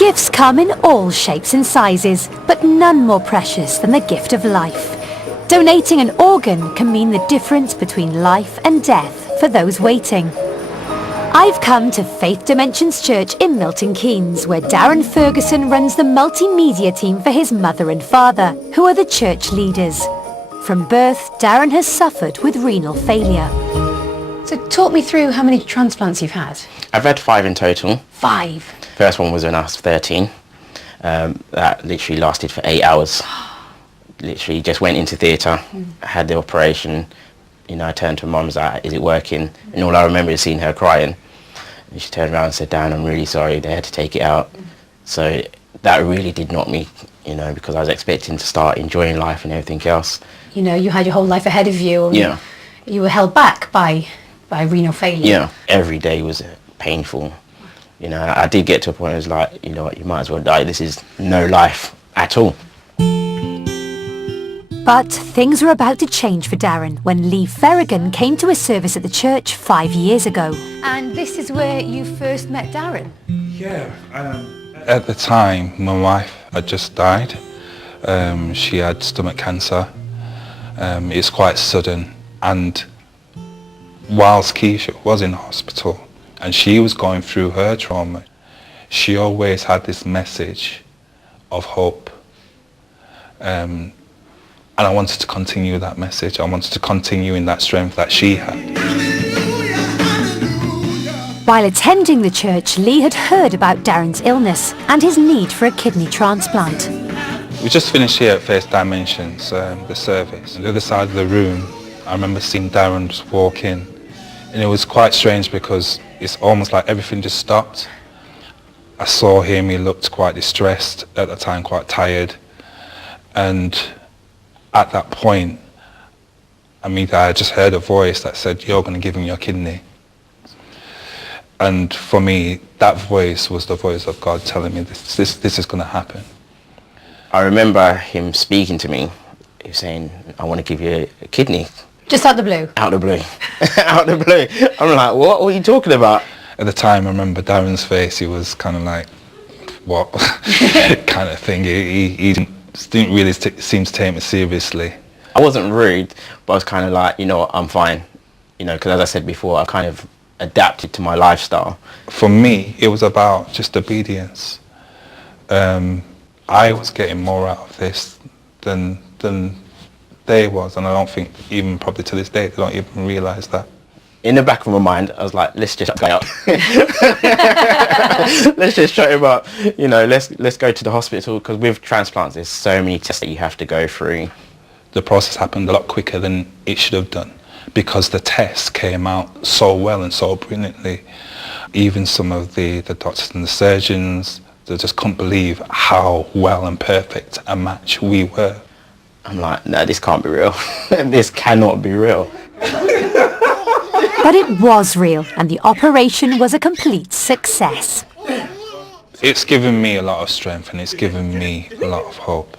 Gifts come in all shapes and sizes, but none more precious than the gift of life. Donating an organ can mean the difference between life and death for those waiting. I've come to Faith Dimensions Church in Milton Keynes, where Darren Ferguson runs the multimedia team for his mother and father, who are the church leaders. From birth, Darren has suffered with renal failure. So talk me through how many transplants you've had. I've had 5 in total. 5? First one was when I was 13. That literally lasted for 8 hours. Literally just went into theatre, had the operation. You know, I turned to Mum, was like, is it working? And all I remember is seeing her crying. And she turned around and said, Dan, I'm really sorry, they had to take it out. So that really did knock me, you know, because I was expecting to start enjoying life and everything else. You know, you had your whole life ahead of you. And yeah. You were held back by renal failure. Yeah, every day was painful. You know, I did get to a point where it was like, you know what, you might as well die. This is no life at all. But things were about to change for Darren when Lee Ferrigan came to a service at the church 5 years ago. And this is where you first met Darren? Yeah. At the time, my wife had just died. She had stomach cancer. It's quite sudden. And whilst Keisha was in hospital and she was going through her trauma, she always had this message of hope. And I wanted to continue that message. I wanted to continue in that strength that she had. While attending the church, Lee had heard about Darren's illness and his need for a kidney transplant. We just finished here at Faith Dimensions, the service. On the other side of the room, I remember seeing Darren just walk in. And it was quite strange because it's almost like everything just stopped. I saw him, he looked quite distressed at the time, quite tired. And at that point, I just heard a voice that said, you're going to give him your kidney. And for me, that voice was the voice of God telling me this is going to happen. I remember him speaking to me. He was saying, I want to give you a kidney. Just out the blue? Out the blue. Out the blue. I'm like, what are you talking about? At the time, I remember Darren's face, he was kind of like, what? kind of thing. He didn't really seem to take me seriously. I wasn't rude, but I was kind of like, you know what, I'm fine. You know, because as I said before, I kind of adapted to my lifestyle. For me, it was about just obedience. I was getting more out of this than they was, and I don't think even probably to this day they don't even realise that. In the back of my mind, I was like, let's just go out. Let's just shut him up. You know, let's go to the hospital, because with transplants, there's so many tests that you have to go through. The process happened a lot quicker than it should have done, because the tests came out so well and so brilliantly. Even some of the doctors and the surgeons, they just couldn't believe how well and perfect a match we were. I'm like, no, this can't be real. This cannot be real. But it was real, and the operation was a complete success. It's given me a lot of strength, and it's given me a lot of hope.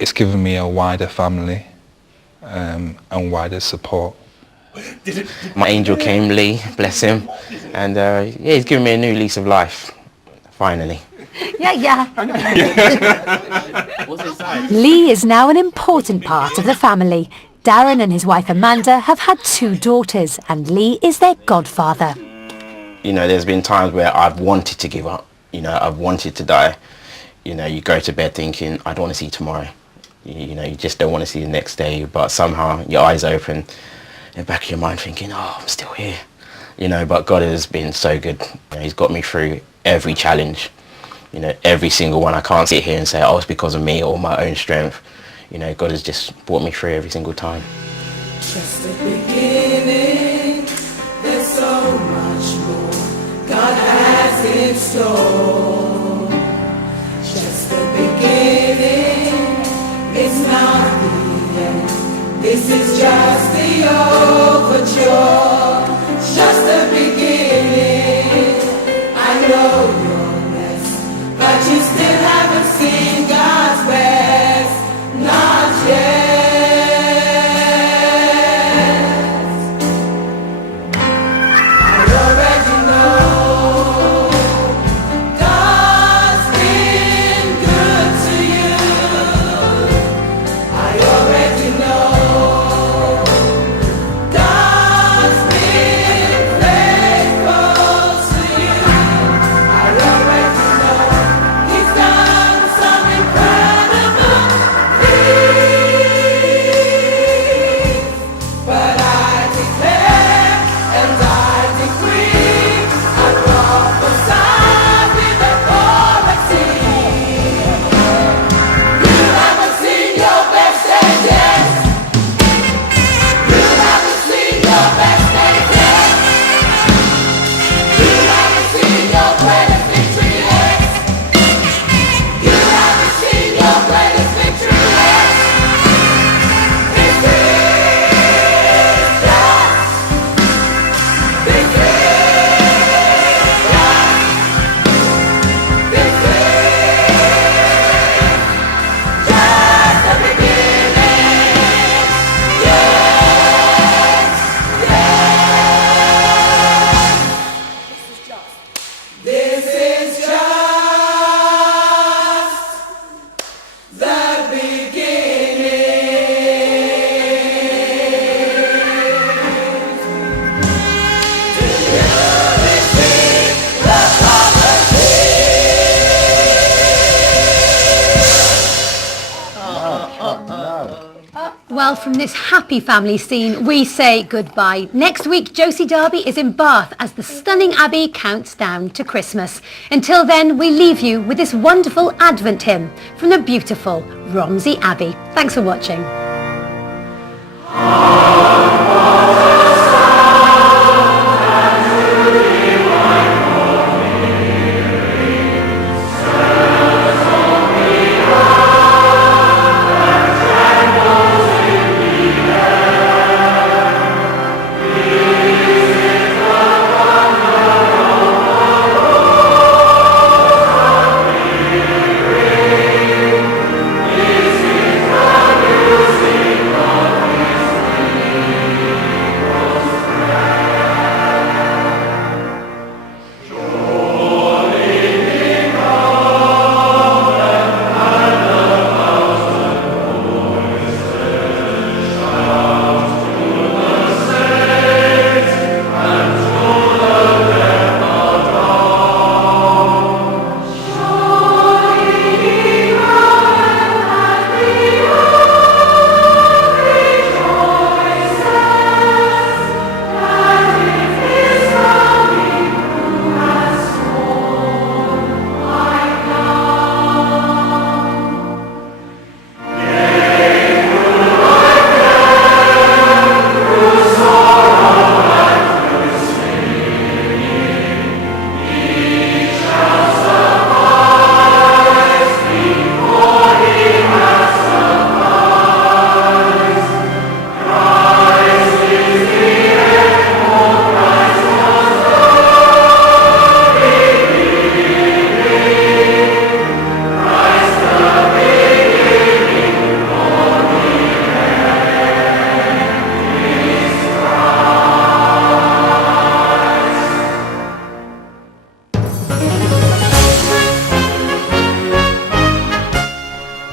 It's given me a wider family and wider support. My angel came, Lee, bless him, and yeah, he's given me a new lease of life, finally. Yeah. Lee is now an important part of the family. Darren and his wife Amanda have had 2 daughters, and Lee is their godfather. You know, there's been times where I've wanted to give up. You know, I've wanted to die. You know, you go to bed thinking, I don't want to see tomorrow. You know, you just don't want to see the next day, but somehow your eyes open in the back of your mind thinking, oh, I'm still here. You know, but God has been so good. You know, he's got me through every challenge. You know, every single one. I can't sit here and say, oh, it's because of me or my own strength. You know, God has just brought me through every single time. Just the beginning, there's so much more God has in store. Just the beginning, it's not the end. This is just the overture. Just the beginning. I know you're blessed, but you still haven't seen God's best. Not yet. I already know God Well, from this happy family scene, we say goodbye. Next week, Josie Darby is in Bath as the stunning Abbey counts down to Christmas. Until then, we leave you with this wonderful Advent hymn from the beautiful Romsey Abbey. Thanks for watching.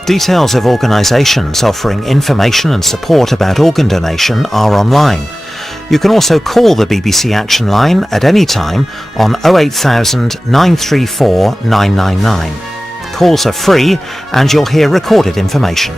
Details of organisations offering information and support about organ donation are online. You can also call the BBC Action Line at any time on 08000 934 999. Calls are free and you'll hear recorded information.